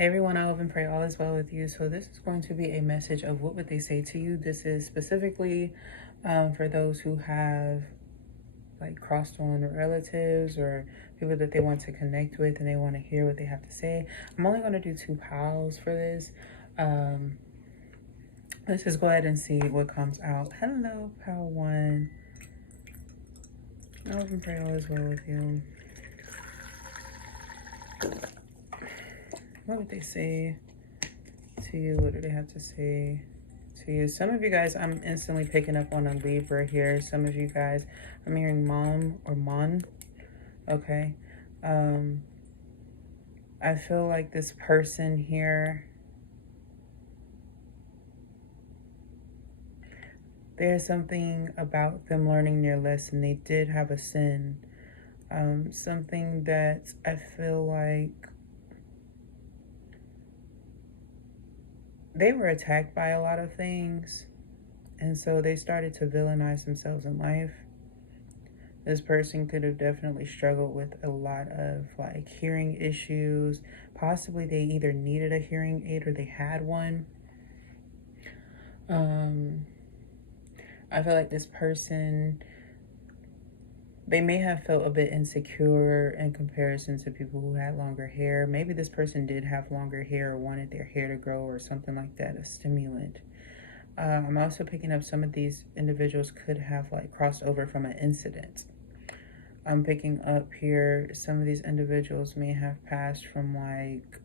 Hey everyone, I hope and pray all is well with you. So this is going to be a message of what would they say to you. This is specifically for those who have like crossed on relatives or people that they want to connect with and they want to hear what they have to say. I'm only going to do 2 piles for this. Let's just go ahead and see what comes out. Hello, pile 1. I hope and pray all is well with you. What would they say to you? What do they have to say to you? Some of you guys, I'm instantly picking up on a Libra here. Some of you guys, I'm hearing mom or mon. Okay. I feel like this person here, there's something about them learning their lesson. They did have a sin. Something that I feel like they were attacked by a lot of things, and so they started to villainize themselves in life. This person could have definitely struggled with a lot of like hearing issues. Possibly they either needed a hearing aid or they had one. I feel like this person, they may have felt a bit insecure in comparison to people who had longer hair. Maybe this person did have longer hair or wanted their hair to grow or something like that, a stimulant. I'm also picking up some of these individuals could have like crossed over from an incident. I'm picking up here some of these individuals may have passed from like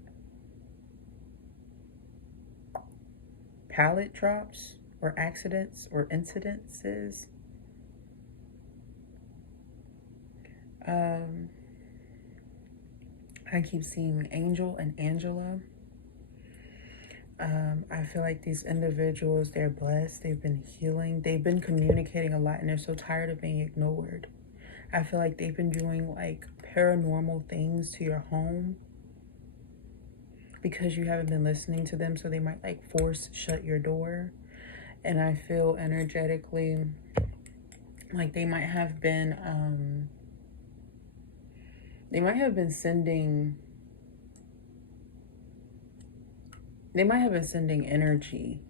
pallet drops or accidents or incidences. I keep seeing Angel and Angela. I feel like these individuals, they're blessed. They've been healing. They've been communicating a lot and they're so tired of being ignored. I feel like they've been doing like paranormal things to your home because you haven't been listening to them. So they might like force shut your door. And I feel energetically like they might have been sending energy.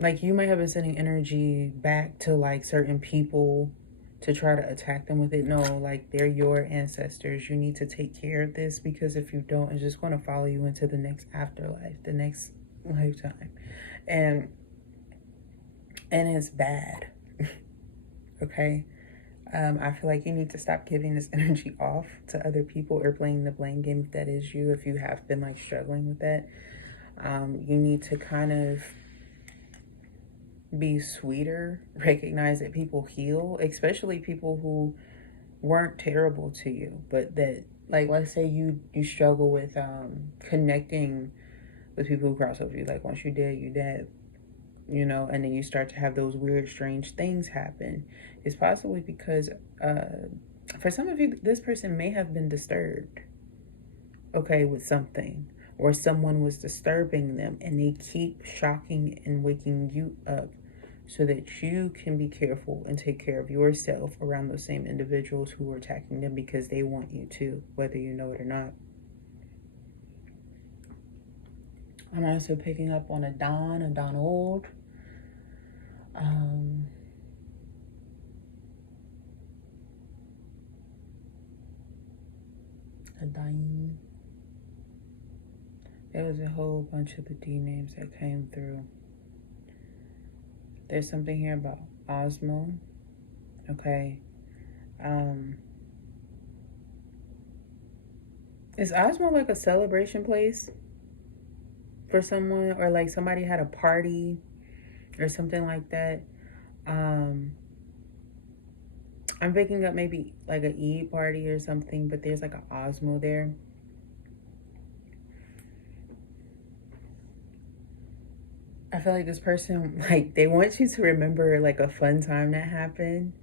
Like you might have been sending energy back to like certain people to try to attack them with it. No, like they're your ancestors. You need to take care of this because if you don't, it's just going to follow you into the next afterlife, the next lifetime. And it's bad. Okay. I feel like you need to stop giving this energy off to other people or playing the blame game if that is you, if you have been like struggling with that. You need to kind of be sweeter, recognize that people heal, especially people who weren't terrible to you, but that like, let's say you struggle with connecting with people who cross over you. Like once you're dead, you know, and then you start to have those weird, strange things happen. It's possibly because for some of you, this person may have been disturbed, okay, with something, or someone was disturbing them and they keep shocking and waking you up so that you can be careful and take care of yourself around those same individuals who are attacking them because they want you to, whether you know it or not. I'm also picking up on a Donald. A Diane. There was a whole bunch of the D names that came through. There's something here about Osmo. Okay. Is Osmo like a celebration place for someone, or like somebody had a party or something like that? I'm picking up maybe like an Eid party or something, but there's like an Osmo there. I feel like this person, like, they want you to remember like a fun time that happened.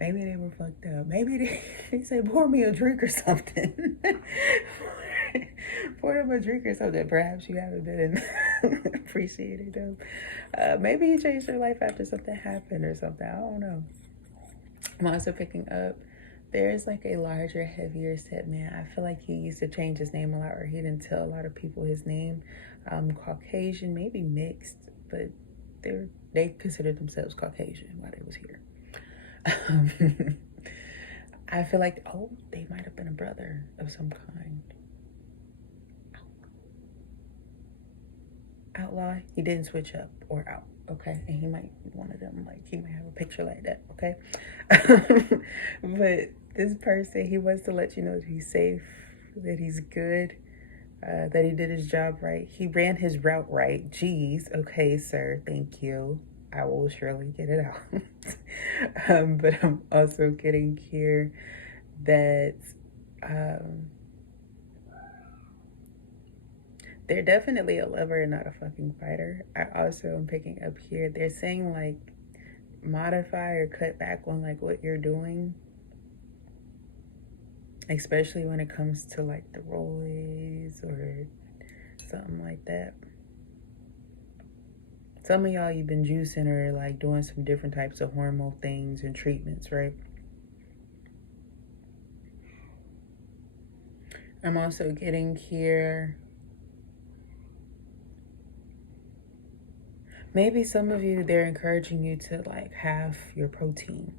Maybe they were fucked up. Maybe they said, pour me a drink or something. Pour them a drink or something. Perhaps you haven't been appreciating them. Maybe you changed your life after something happened or something. I don't know. I'm also picking up There's like a larger, heavier set man. I feel like he used to change his name a lot, or he didn't tell a lot of people his name. Caucasian, maybe mixed, but they considered themselves Caucasian while they was here. I feel like, oh, they might have been a brother of some kind. Outlaw, he didn't switch up or out, okay? And he might be one of them, like he might have a picture like that, okay? But this person, he wants to let you know that he's safe, that he's good, that he did his job right. He ran his route right. Geez, okay, sir, thank you. I will surely get it out. But I'm also getting here that they're definitely a lover and not a fucking fighter. I also am picking up here, they're saying like modify or cut back on like what you're doing, especially when it comes to like the rollies or something like that. Some of y'all, you've been juicing or like doing some different types of hormone things and treatments, right? I'm also getting here, maybe some of you, they're encouraging you to like half your protein,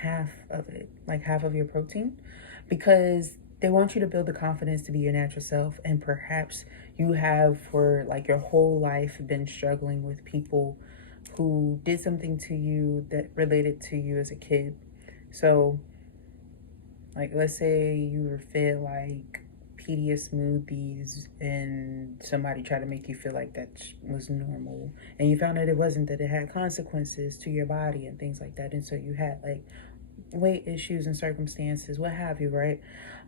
half of it, like half of your protein, because they want you to build the confidence to be your natural self. And perhaps you have for like your whole life been struggling with people who did something to you that related to you as a kid. So like, let's say you were fed like Pedia smoothies and somebody tried to make you feel like that was normal, and you found out it wasn't, that it had consequences to your body and things like that. And so you had like weight issues and circumstances, what have you, right?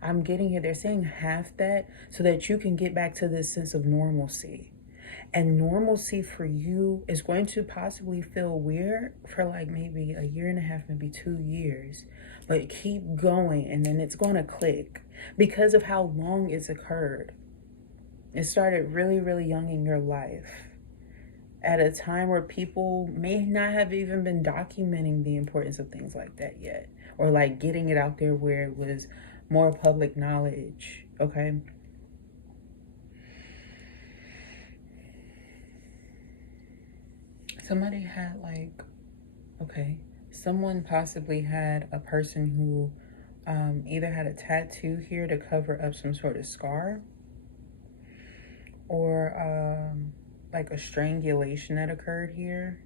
I'm getting here, they're saying half that so that you can get back to this sense of normalcy. And normalcy for you is going to possibly feel weird for like maybe a year and a half, maybe 2 years. But keep going, and then it's going to click because of how long it's occurred. It started really, really young in your life, at a time where people may not have even been documenting the importance of things like that yet, or like getting it out there where it was more public knowledge, okay? Somebody had like, okay, someone possibly had a person who either had a tattoo here to cover up some sort of scar, or like a strangulation that occurred here,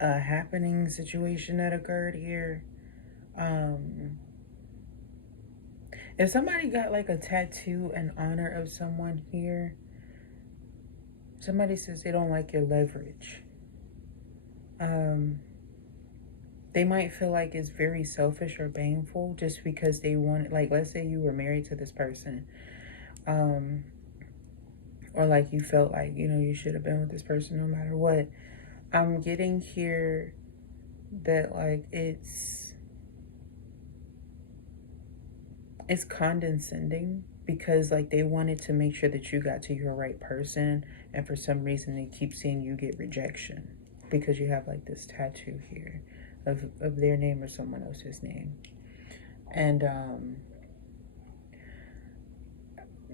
a happening situation that occurred here. If somebody got like a tattoo in honor of someone here, somebody says they don't like your leverage. They might feel like it's very selfish or baneful just because they want, like, let's say you were married to this person, or like you felt like, you know, you should have been with this person no matter what. I'm getting here that like it's condescending, because like they wanted to make sure that you got to your right person, and for some reason they keep seeing you get rejection because you have like this tattoo here of their name or someone else's name. And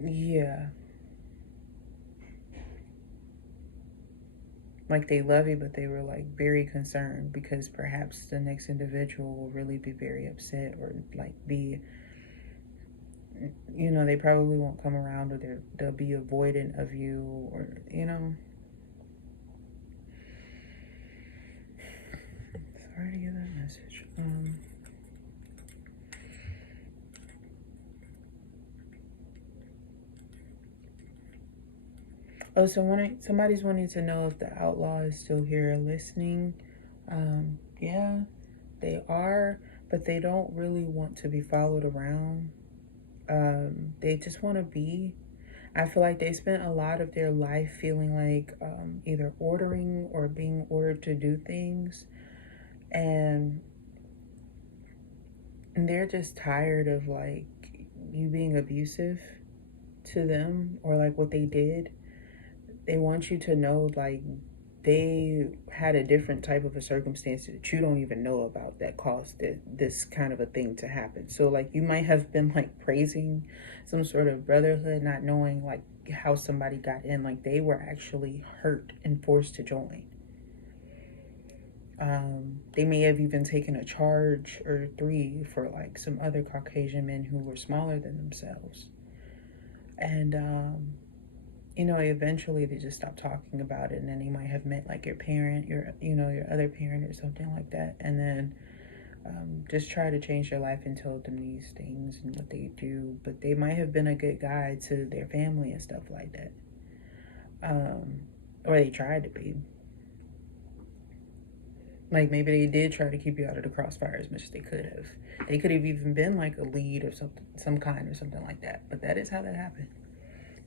yeah, like they love you, but they were like very concerned because perhaps the next individual will really be very upset, or like be, you know, they probably won't come around, or they'll be avoidant of you, or, you know. Sorry to get that message. Oh, so somebody's wanting to know if the outlaw is still here listening. Yeah, they are, but they don't really want to be followed around. They just want to be. I feel like they spent a lot of their life feeling like either ordering or being ordered to do things, and they're just tired of like you being abusive to them or like what they did. They want you to know like they had a different type of a circumstance that you don't even know about that caused this kind of a thing to happen. So like you might have been like praising some sort of brotherhood, not knowing like how somebody got in. Like they were actually hurt and forced to join. They may have even taken a charge or three for like some other Caucasian men who were smaller than themselves. And you know, eventually they just stopped talking about it, and then they might have met like your parent, your other parent or something like that, and then just try to change their life and tell them these things and what they do. But they might have been a good guy to their family and stuff like that, or they tried to be. Like maybe they did try to keep you out of the crossfire as much as they could have. They could have even been like a lead or something, some kind or something like that. But that is how that happened.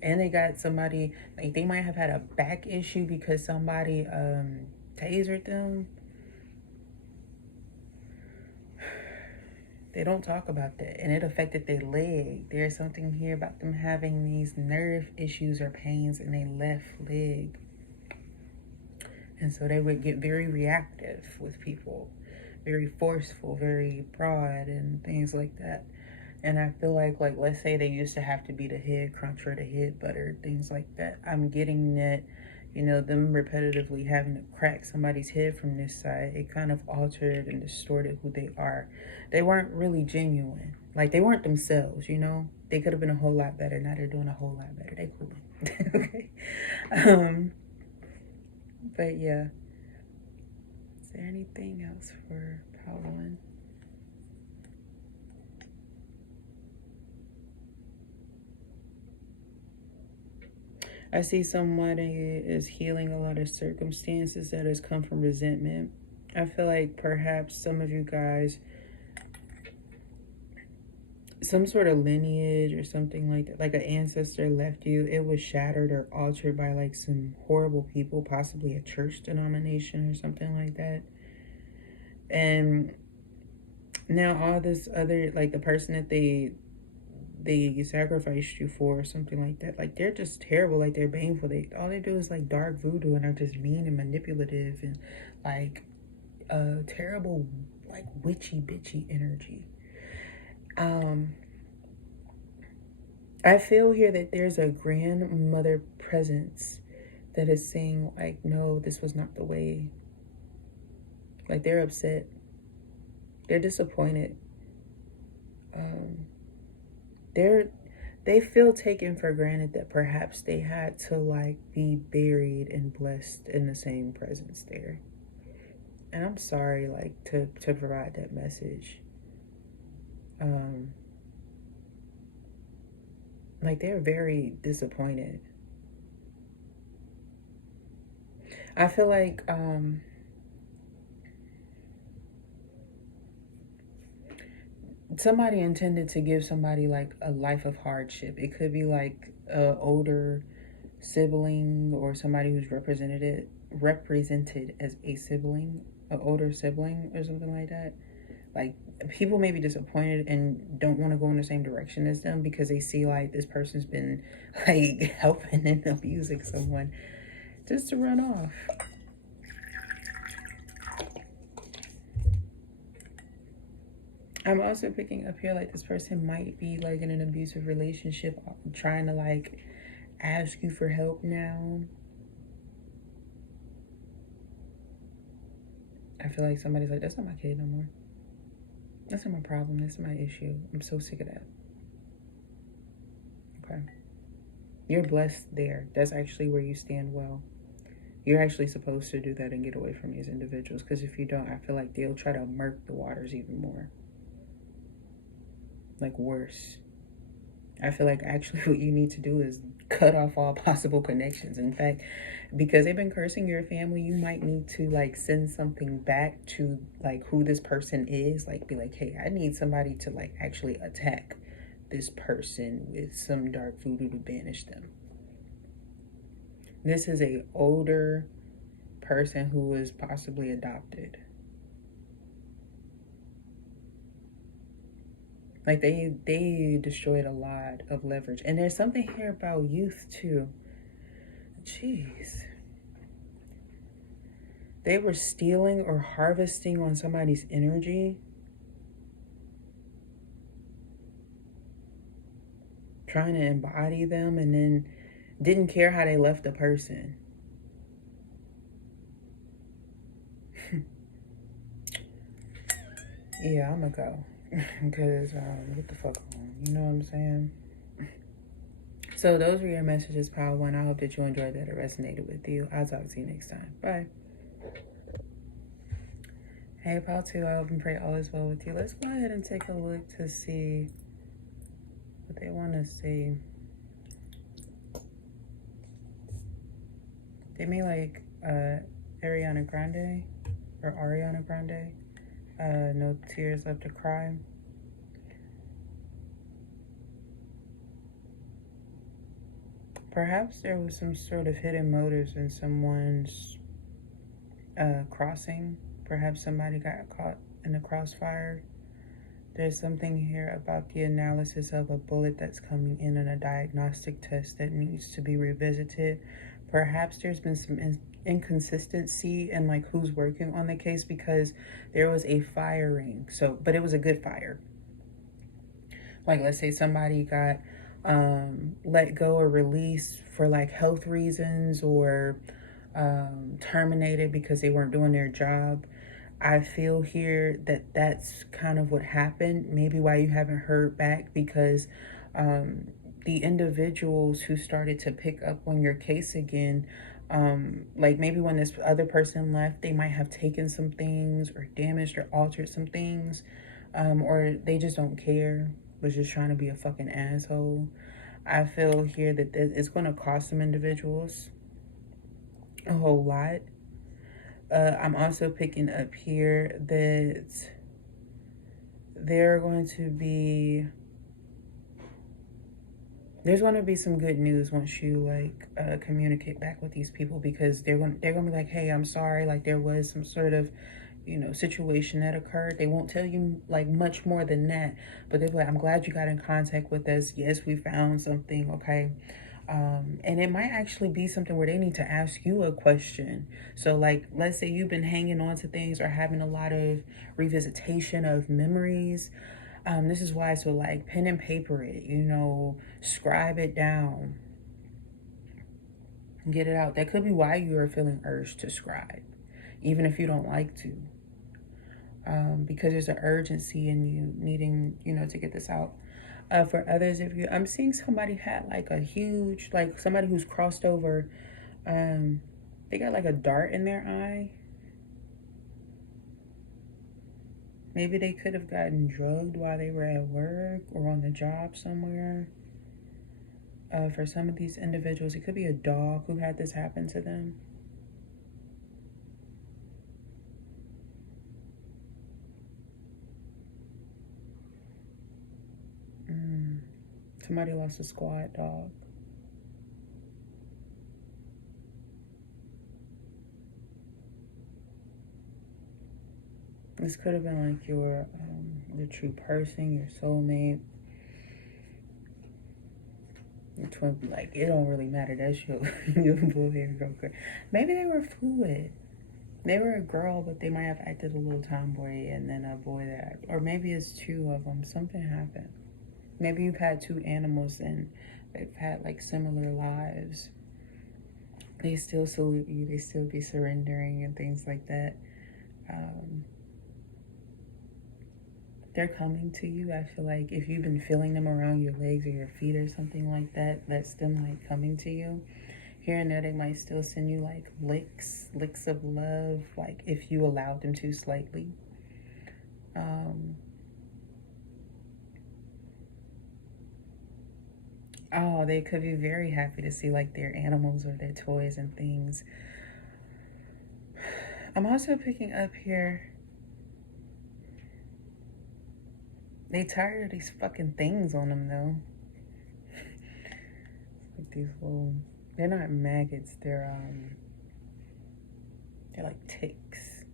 And they got somebody, like they might have had a back issue because somebody tasered them. They don't talk about that, and it affected their leg. There's something here about them having these nerve issues or pains in their left leg, and so they would get very reactive with people, very forceful, very broad, and things like that. And I feel like let's say they used to have to be the head cruncher, the head butter, things like that. I'm getting that, you know, them repetitively having to crack somebody's head from this side, it kind of altered and distorted who they are. They weren't really genuine. Like they weren't themselves, you know. They could have been a whole lot better. Now they're doing a whole lot better. They cool. Okay. But yeah. Is there anything else for Pauline? I see somebody is healing a lot of circumstances that has come from resentment. I feel like perhaps some of you guys, some sort of lineage or something like that, like an ancestor left you, it was shattered or altered by like some horrible people, possibly a church denomination or something like that. And now all this other, like the person that they sacrificed you for or something like that, like they're just terrible, like they're baneful. All they do is like dark voodoo and are just mean and manipulative and like terrible, like witchy bitchy energy. I feel here that there's a grandmother presence that is saying like, no, this was not the way. Like they're upset, they're disappointed, they feel taken for granted that perhaps they had to like be buried and blessed in the same presence there. And I'm sorry like to provide that message. Like they're very disappointed. I feel like somebody intended to give somebody like a life of hardship. It could be like a older sibling or somebody who's represented as a sibling, an older sibling or something like that. Like people may be disappointed and don't want to go in the same direction as them because they see like this person's been like helping and abusing someone just to run off. I'm also picking up here like this person might be like in an abusive relationship, trying to like ask you for help now. I feel like somebody's like, that's not my kid no more. That's not my problem. That's my issue. I'm so sick of that. Okay. You're blessed there. That's actually where you stand well. You're actually supposed to do that and get away from these individuals, because if you don't, I feel like they'll try to murk the waters even more. Like worse. I feel like actually what you need to do is cut off all possible connections. In fact, because they've been cursing your family, you might need to like send something back to like who this person is. Like be like, hey, I need somebody to like actually attack this person with some dark voodoo to banish them. This is a older person who was possibly adopted. Like they destroyed a lot of leverage. And there's something here about youth too. Jeez. They were stealing or harvesting on somebody's energy, trying to embody them, and then didn't care how they left the person. Yeah, I'm gonna go. Because, what the fuck on? You know what I'm saying? So those were your messages, Power One. I hope that you enjoyed that. It resonated with you. I'll talk to you next time. Bye. Hey, Power Two. I hope and pray all is well with you. Let's go ahead and take a look to see what they want to see. They may like Ariana Grande or Ariana Grande. No tears left to cry. Perhaps there was some sort of hidden motives in someone's crossing. Perhaps somebody got caught in the crossfire. There's something here about the analysis of a bullet that's coming in and a diagnostic test that needs to be revisited. Perhaps there's been some inconsistency in like who's working on the case, because there was a firing. So, but it was a good fire. Like, let's say somebody got let go or released for like health reasons, or terminated because they weren't doing their job. I feel here that that's kind of what happened. Maybe why you haven't heard back, because the individuals who started to pick up on your case again, like maybe when this other person left, they might have taken some things or damaged or altered some things, or they just don't care, was just trying to be a fucking asshole. I feel here that it's going to cost some individuals a whole lot. I'm also picking up here that there's going to be some good news once you like communicate back with these people, because they're going to be like, hey, I'm sorry, like there was some sort of, you know, situation that occurred. They won't tell you like much more than that, but they're like, I'm glad you got in contact with us. Yes, we found something. Okay. And it might actually be something where they need to ask you a question. So like, let's say you've been hanging on to things or having a lot of revisitation of memories. This is why, so like pen and paper it, you know, scribe it down, get it out. That could be why you are feeling urged to scribe, even if you don't like to. Because there's an urgency in you needing, you know, to get this out. For others, if you, I'm seeing somebody had like a huge, like somebody who's crossed over, they got like a dart in their eye. Maybe they could have gotten drugged while they were at work or on the job somewhere. For some of these individuals, it could be a dog who had this happen to them. Somebody lost a squad dog. This could have been like your true person, your soulmate. Your twin, like it don't really matter. That's your boy or girl. Maybe they were fluid. They were a girl, but they might have acted a little tomboy, and then a boy that, or maybe it's two of them. Something happened. Maybe you've had two animals and they've had like similar lives. They still salute you. They still be surrendering and things like that. They're coming to you. I feel like if you've been feeling them around your legs or your feet or something like that, that's them like coming to you. Here and there, they might still send you like licks of love, like if you allowed them to slightly. Oh, they could be very happy to see like their animals or their toys and things. I'm also picking up here, they tired of these fucking things on them though. Like these little, they're not maggots, they're like ticks.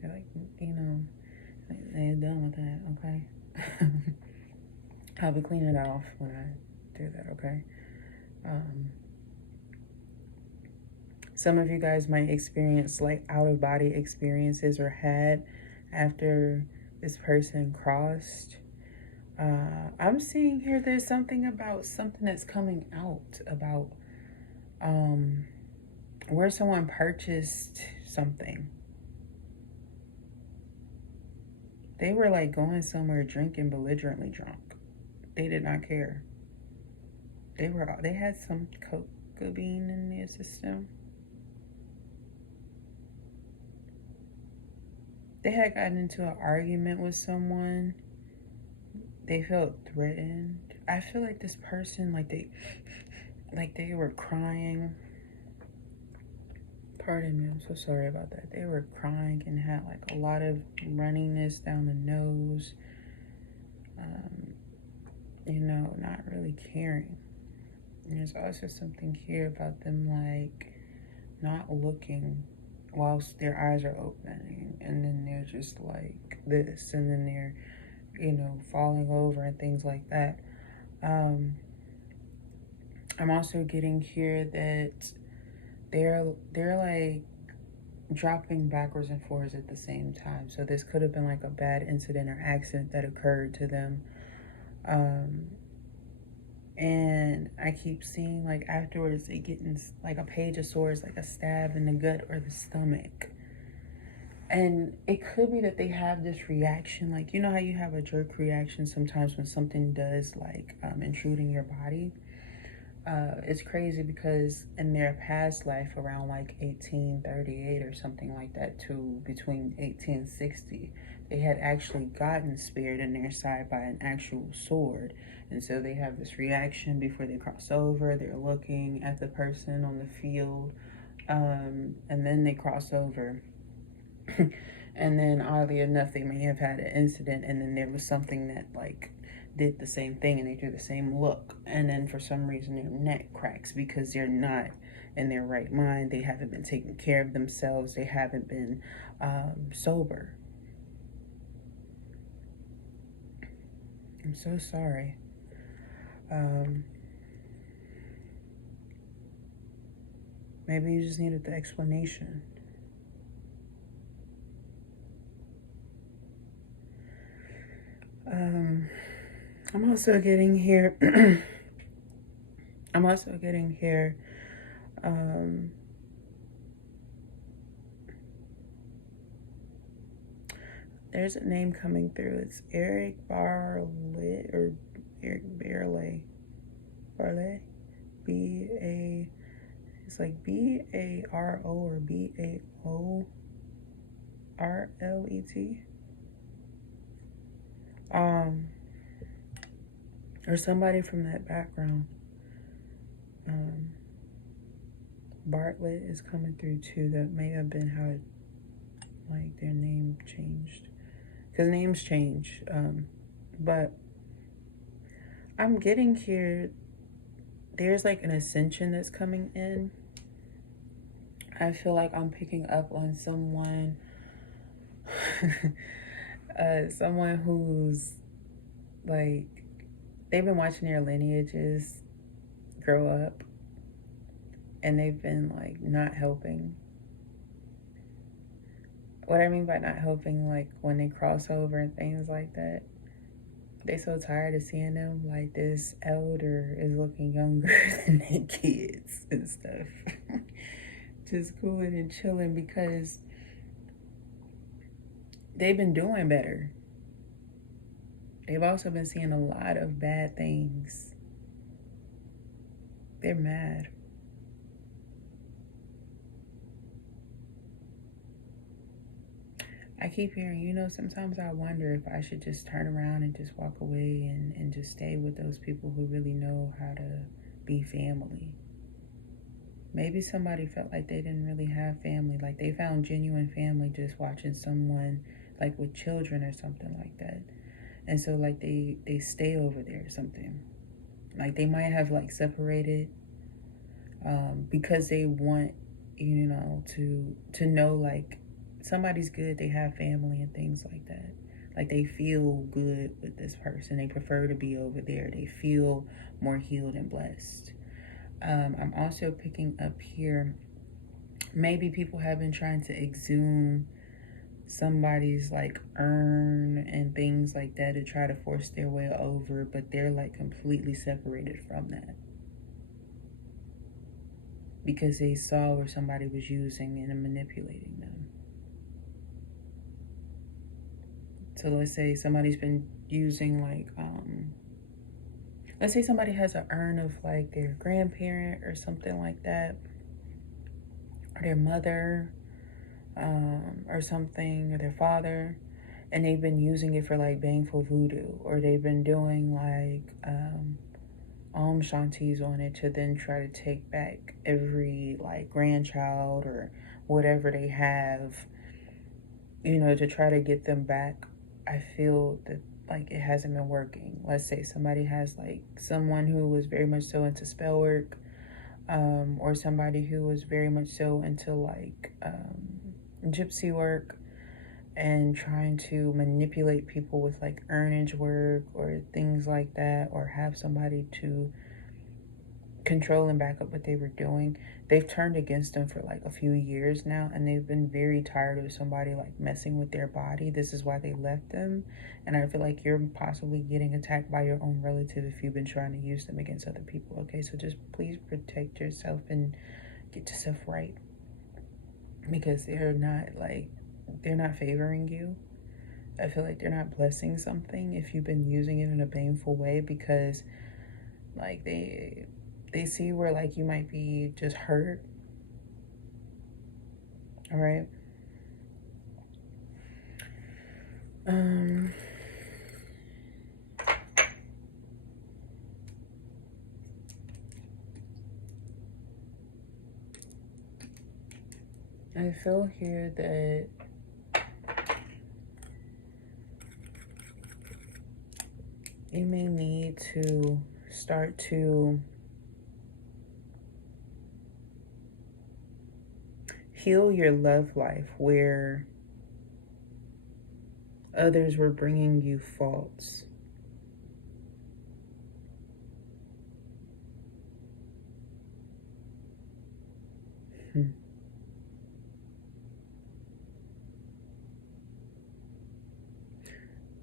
They're like, you know, they're done with that, okay? I'll be cleaning that off when I do that, okay? Some of you guys might experience like out of body experiences or had after this person crossed. I'm seeing here there's something about something that's coming out about um, where someone purchased something. They were like going somewhere drinking belligerently drunk. They did not care. They had some cocaine in their system. They had gotten into an argument with someone. They felt threatened. I feel like this person, like they were crying. Pardon me, I'm so sorry about that. They were crying and had like a lot of runniness down the nose. You know, not really caring. And there's also something here about them like not looking whilst their eyes are opening, and then they're just like this, and then they're, you know, falling over and things like that. I'm also getting here that they're like dropping backwards and forwards at the same time. So this could have been like a bad incident or accident that occurred to them. And I keep seeing like afterwards they getting like a page of swords, like a stab in the gut or the stomach. And it could be that they have this reaction, like, you know how you have a jerk reaction sometimes when something does like intrude in your body. It's crazy because in their past life around like 1838 or something like that to between 1860, they had actually gotten speared in their side by an actual sword. And so they have this reaction before they cross over. They're looking at the person on the field, and then they cross over. And then oddly enough, they may have had an incident, and then there was something that like did the same thing, and they do the same look, and then for some reason their neck cracks because they're not in their right mind. They haven't been taking care of themselves. They haven't been sober. I'm so sorry. Maybe you just needed the explanation. I'm also getting here. I'm also getting here. There's a name coming through. It's Eric Barley or Eric Barley. Barley? B-A... It's like B-A-R-O or B-A-O-R-L-E-T. Or somebody from that background. Bartlett is coming through too. That may have been how it, like their name changed. Because names change. But I'm getting here, there's like an ascension that's coming in. I feel like I'm picking up on someone, someone who's like, they've been watching their lineages grow up and they've been like not helping. What I mean by not helping, like when they cross over and things like that, they so tired of seeing them like this elder is looking younger than their kids and stuff. Just cooling and chilling because they've been doing better. They've also been seeing a lot of bad things. They're mad. I keep hearing, you know, sometimes I wonder if I should just turn around and just walk away and just stay with those people who really know how to be family. Maybe somebody felt like they didn't really have family, like they found genuine family just watching someone like with children or something like that. And so like they stay over there or something. Like they might have like separated because they want, you know, to know like somebody's good, they have family and things like that. Like they feel good with this person. They prefer to be over there. They feel more healed and blessed. I'm also picking up here Maybe people have been trying to exhume somebody's like urn and things like that to try to force their way over, but they're like completely separated from that because they saw where somebody was using and manipulating them. So let's say somebody's been using like let's say somebody has an urn of like their grandparent or something like that, or their mother, or something, or their father, and they've been using it for like baneful voodoo, or they've been doing like Om Shantis on it to then try to take back every like grandchild or whatever they have, to try to get them back. I feel that like it hasn't been working. Let's say somebody has like someone who was very much so into spell work, or somebody who was very much so into like gypsy work and trying to manipulate people with like earnage work or things like that, or have somebody to control and back up what they were doing. They've turned against them for like a few years now, and they've been very tired of somebody like messing with their body. This is why they left them. And I feel like you're possibly getting attacked by your own relative if you've been trying to use them against other people. Okay, so just please protect yourself and get yourself right, because they're not favoring you. I feel like they're not blessing something if you've been using it in a baneful way, because like they see where like you might be just hurt. All right. I feel here that you may need to start to heal your love life where others were bringing you faults.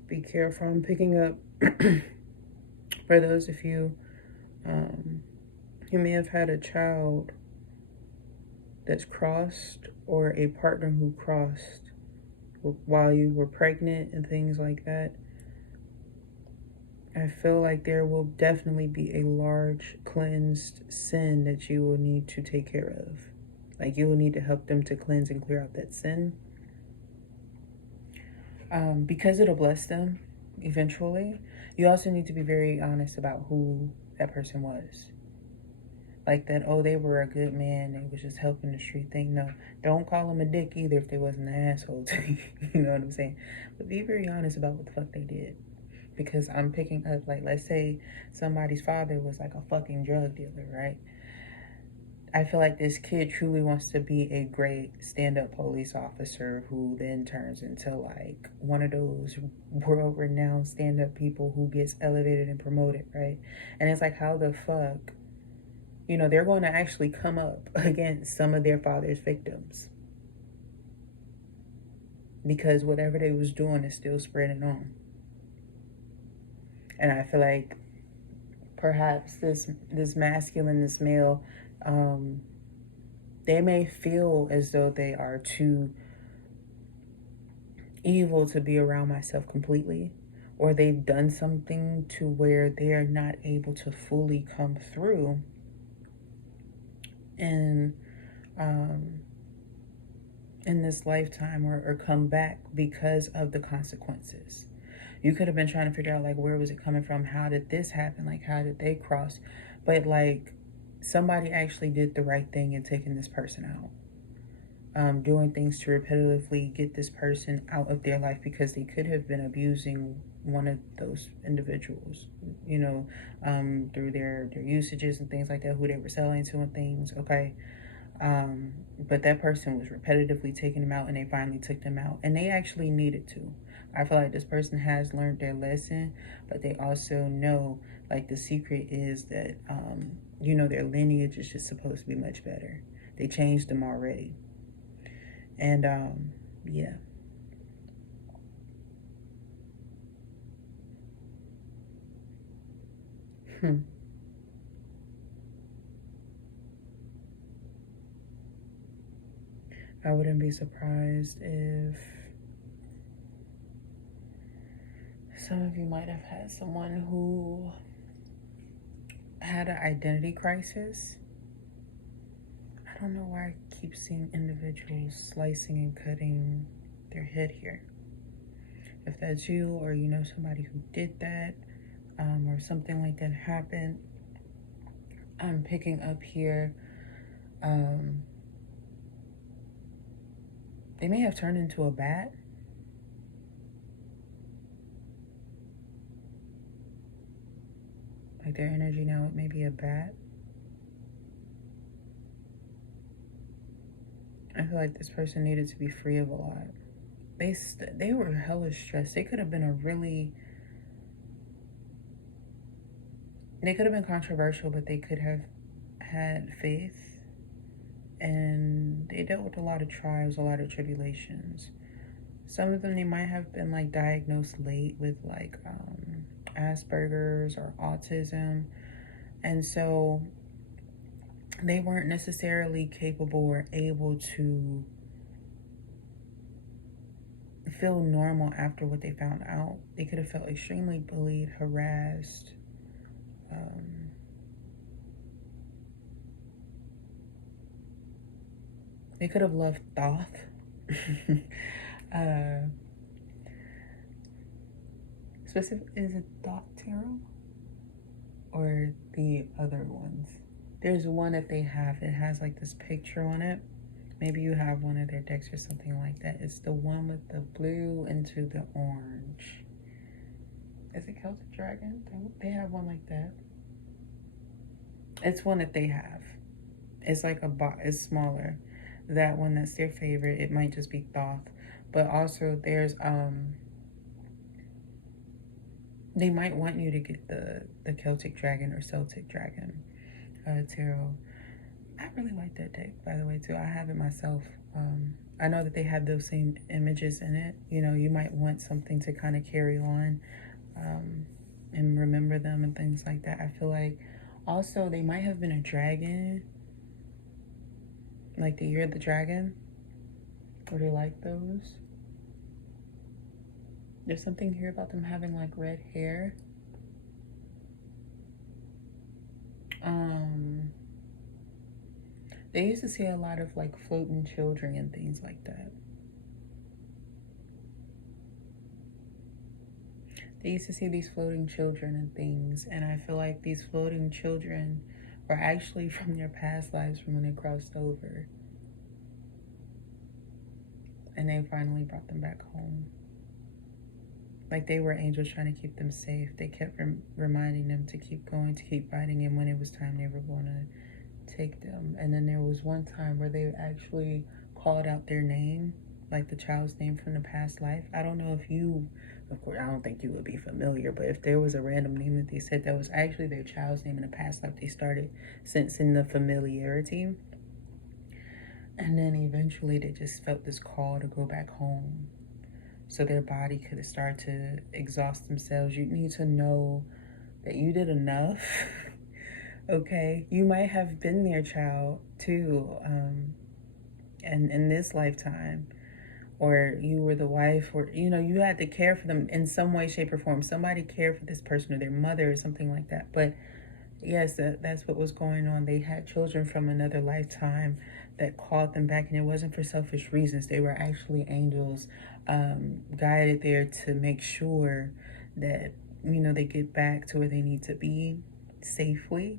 Be careful. I'm picking up for those of you who may have had a child that's crossed, or a partner who crossed while you were pregnant and things like that. I feel like there will definitely be a large cleansed sin that you will need to take care of. Like you will need to help them to cleanse and clear out that sin. Because it'll bless them eventually. You also need to be very honest about who that person was. Like that, oh, they were a good man, they was just helping the street thing. No, don't call them a dick either if they wasn't an asshole to you. You know what I'm saying? But be very honest about what the fuck they did. Because I'm picking up, like, let's say somebody's father was like a fucking drug dealer, right? I feel like this kid truly wants to be a great stand-up police officer who then turns into like one of those world-renowned stand-up people who gets elevated and promoted, right? And it's like, how the fuck, they're going to actually come up against some of their father's victims, because whatever they was doing is still spreading on. And I feel like perhaps this masculine, this male, they may feel as though they are too evil to be around myself completely, or they've done something to where they're not able to fully come through in this lifetime, or come back because of the consequences. You could have been trying to figure out like, where was it coming from? How did this happen? Like, how did they cross? But like, somebody actually did the right thing in taking this person out, doing things to repetitively get this person out of their life, because they could have been abusing one of those individuals, through their usages and things like that, who they were selling to and things. Okay. But that person was repetitively taking them out, and they finally took them out, and they actually needed to. I feel like this person has learned their lesson, but they also know, like, the secret is that, their lineage is just supposed to be much better. They changed them already. And yeah. I wouldn't be surprised if some of you might have had someone who had an identity crisis. I don't know why I keep seeing individuals slicing and cutting their head here. If that's you, or you know somebody who did that, or something like that happened, I'm picking up here. They may have turned into a bat. Like their energy now, it may be a bat. I feel like this person needed to be free of a lot. They were hella stressed. They could have been they could have been controversial, but they could have had faith. And they dealt with a lot of trials, a lot of tribulations. Some of them, they might have been like diagnosed late with like Asperger's or autism. And so they weren't necessarily capable or able to feel normal after what they found out. They could have felt extremely bullied, harassed. They could have loved Thoth. Is it Thoth Tarot? Or the other ones? There's one that they have. It has like this picture on it. Maybe you have one of their decks or something like that. It's the one with the blue into the orange. Is it Celtic Dragon? They have one like that. It's one that they have. It's like it's smaller. That one, that's their favorite. It might just be Thoth. But also there's they might want you to get the Celtic Dragon or Celtic Dragon tarot. I really like that deck, by the way, too. I have it myself. I know that they have those same images in it. You know, you might want something to kind of carry on and remember them and things like that. I feel like also they might have been a dragon, like the Year of the Dragon. Would you like those? There's something here about them having like red hair. They used to see a lot of like floating children and things like that. They used to see these floating children and things, and I feel like these floating children were actually from their past lives from when they crossed over. And they finally brought them back home. Like they were angels trying to keep them safe. They kept reminding them to keep going, to keep fighting, and when it was time, they were going to take them. And then there was one time where they actually called out their name, like the child's name from the past life. I don't know if you, of course, I don't think you would be familiar, but if there was a random name that they said that was actually their child's name in the past life, they started sensing the familiarity. And then eventually they just felt this call to go back home. So their body could start to exhaust themselves. You need to know that you did enough. Okay? You might have been their child too, and in this lifetime. Or you were the wife, or you know, you had to care for them in some way, shape, or form. Somebody cared for this person, or their mother, or something like that. But yes, that's what was going on. They had children from another lifetime that called them back, and it wasn't for selfish reasons. They were actually angels guided there to make sure that, you know, they get back to where they need to be safely.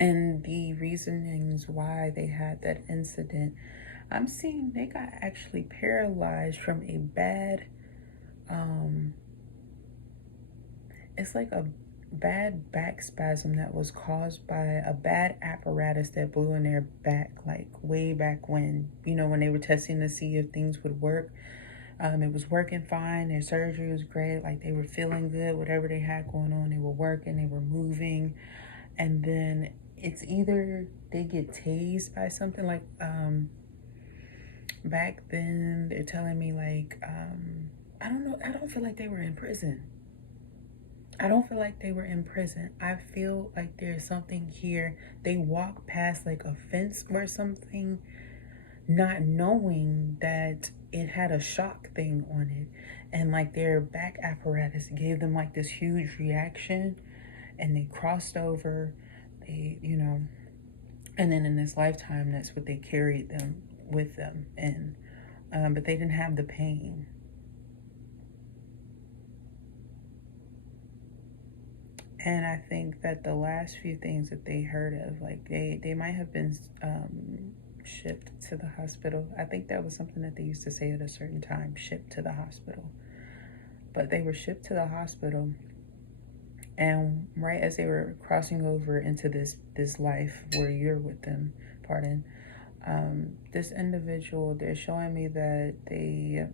And the reasonings why they had that incident, I'm seeing they got actually paralyzed from a bad, it's like a bad back spasm that was caused by a bad apparatus that blew in their back, like way back when, you know, when they were testing to see if things would work. It was working fine. Their surgery was great. Like they were feeling good. Whatever they had going on, they were working, they were moving. And then it's either they get tased by something like, back then they're telling me like, I don't know, I don't feel like they were in prison. I don't feel like they were in prison. I feel like there's something here. They walk past like a fence or something, not knowing that it had a shock thing on it. And like their back apparatus gave them like this huge reaction, and they crossed over. They, you know, and then in this lifetime, that's what they carried them with them. And, but they didn't have the pain. And I think that the last few things that they heard of, like they might have been shipped to the hospital. I think that was something that they used to say at a certain time, shipped to the hospital. But they were shipped to the hospital, and right as they were crossing over into this life where you're with them, pardon, this individual, they're showing me that they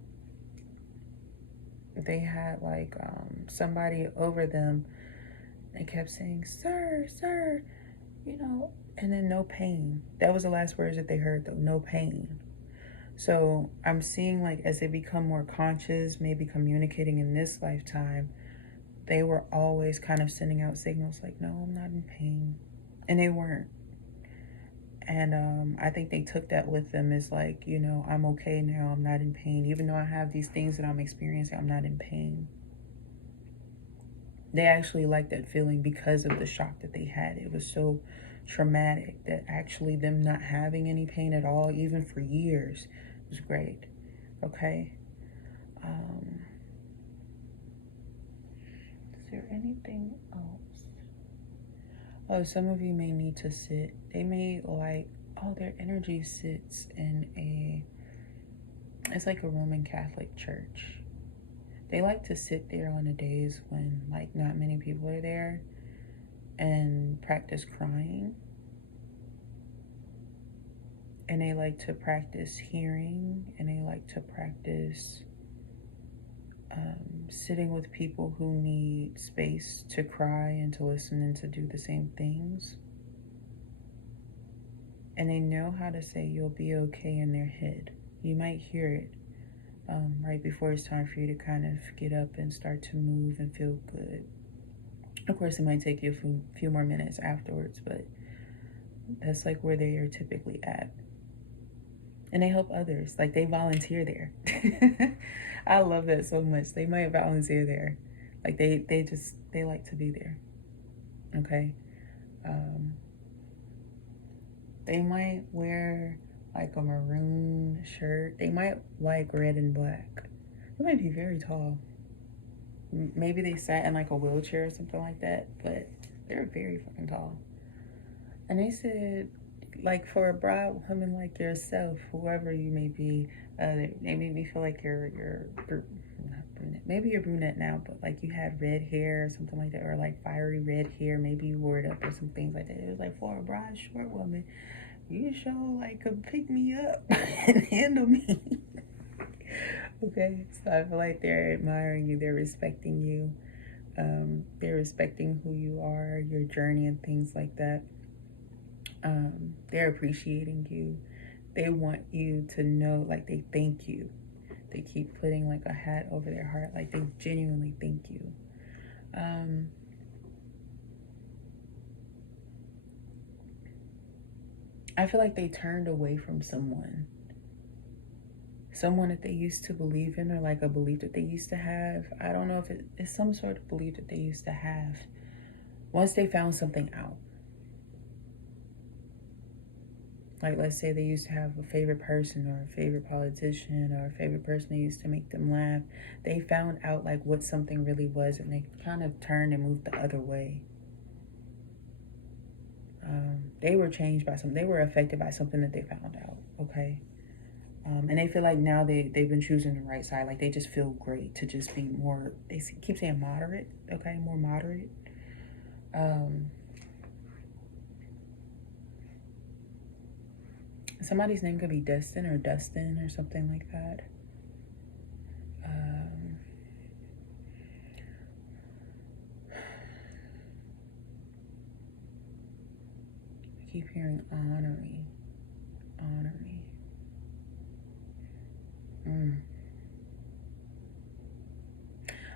had like somebody over them. They kept saying, "Sir, sir," you know, and then no pain. That was the last words that they heard, though. No pain. So I'm seeing like as they become more conscious, maybe communicating in this lifetime, they were always kind of sending out signals like, "No, I'm not in pain," and they weren't. And I think they took that with them as like, you know, I'm okay now. I'm not in pain, even though I have these things that I'm experiencing. I'm not in pain. They actually liked that feeling because of the shock that they had. It was so traumatic that actually them not having any pain at all, even for years, was great. Okay. Is there anything else? Oh, some of you may need to sit. They may like, oh, their energy sits in it's like a Roman Catholic church. They like to sit there on the days when like not many people are there and practice crying. And they like to practice hearing, and they like to practice sitting with people who need space to cry and to listen and to do the same things. And they know how to say you'll be okay in their head. You might hear it right before it's time for you to kind of get up and start to move and feel good. Of course, it might take you a few more minutes afterwards, but that's like where they are typically at. And they help others. Like they volunteer there. I love that so much. They might volunteer there. Like they like to be there. Okay. They might wear like a maroon shirt. They might like red and black. They might be very tall. Maybe they sat in like a wheelchair or something like that, but they're very fucking tall. And they said, like, for a broad woman like yourself, whoever you may be, they made me feel like you're not brunette. Maybe you're brunette now, but like you had red hair or something like that, or like fiery red hair. Maybe you wore it up or some things like that. It was like, for a broad, short woman, you sure like could pick me up and handle me. Okay, so I feel like they're admiring you, they're respecting you, they're respecting who you are, your journey, and things like that. They're appreciating you. They want you to know, like, they thank you. They keep putting like a hat over their heart, like they genuinely thank you. I feel like they turned away from someone that they used to believe in, or like a belief that they used to have. I don't know if it's some sort of belief that they used to have once they found something out. Like, let's say they used to have a favorite person or a favorite politician or a favorite person that used to make them laugh. They found out like what something really was, and they kind of turned and moved the other way. They were changed by something. They were affected by something that they found out, okay? And they feel like now they've been choosing the right side. Like, they just feel great to just be more, they keep saying moderate, okay? More moderate. Somebody's name could be Destin or Dustin or something like that. keep hearing honoring. Honoring.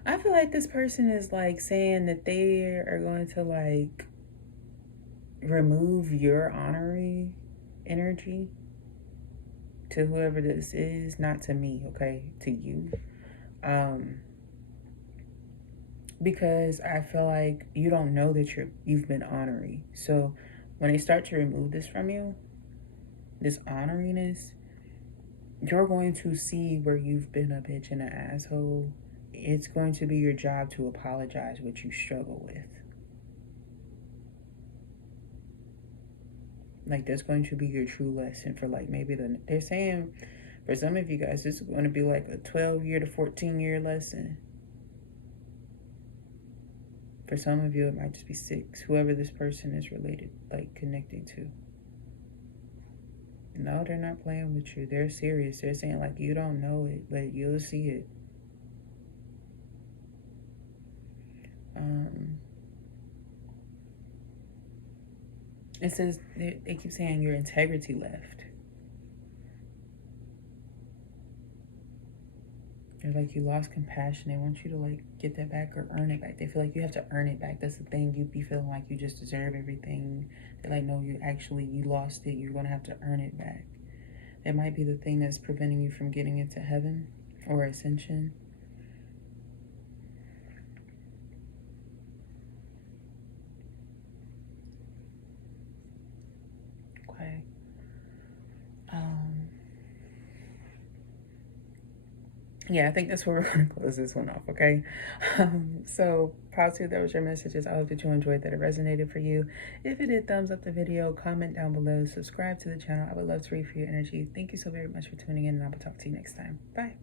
I feel like this person is like saying that they are going to like remove your honoring energy to whoever this is, not to me, okay, to you. Because I feel like you don't know that you've been honoring. So when they start to remove this from you, this honoriness, you're going to see where you've been a bitch and an asshole. It's going to be your job to apologize what you struggle with. Like, that's going to be your true lesson for like maybe they're saying for some of you guys, this is going to be like a 12-year to 14-year lesson. For some of you, it might just be 6, whoever this person is related, like connected to. No, they're not playing with you. They're serious. They're saying like, you don't know it, but you'll see it. It says, they keep saying your integrity left. They're like, you lost compassion. They want you to like get that back or earn it back. They feel like you have to earn it back. That's the thing. You be feeling like you just deserve everything. They're like, no, you lost it. You're going to have to earn it back. That might be the thing that's preventing you from getting into heaven or ascension. Okay. Yeah, I think that's where we're going to close this one off, okay? So, positive, that was your messages. I hope that you enjoyed, that it resonated for you. If it did, thumbs up the video, comment down below, subscribe to the channel. I would love to read for your energy. Thank you so very much for tuning in, and I will talk to you next time. Bye.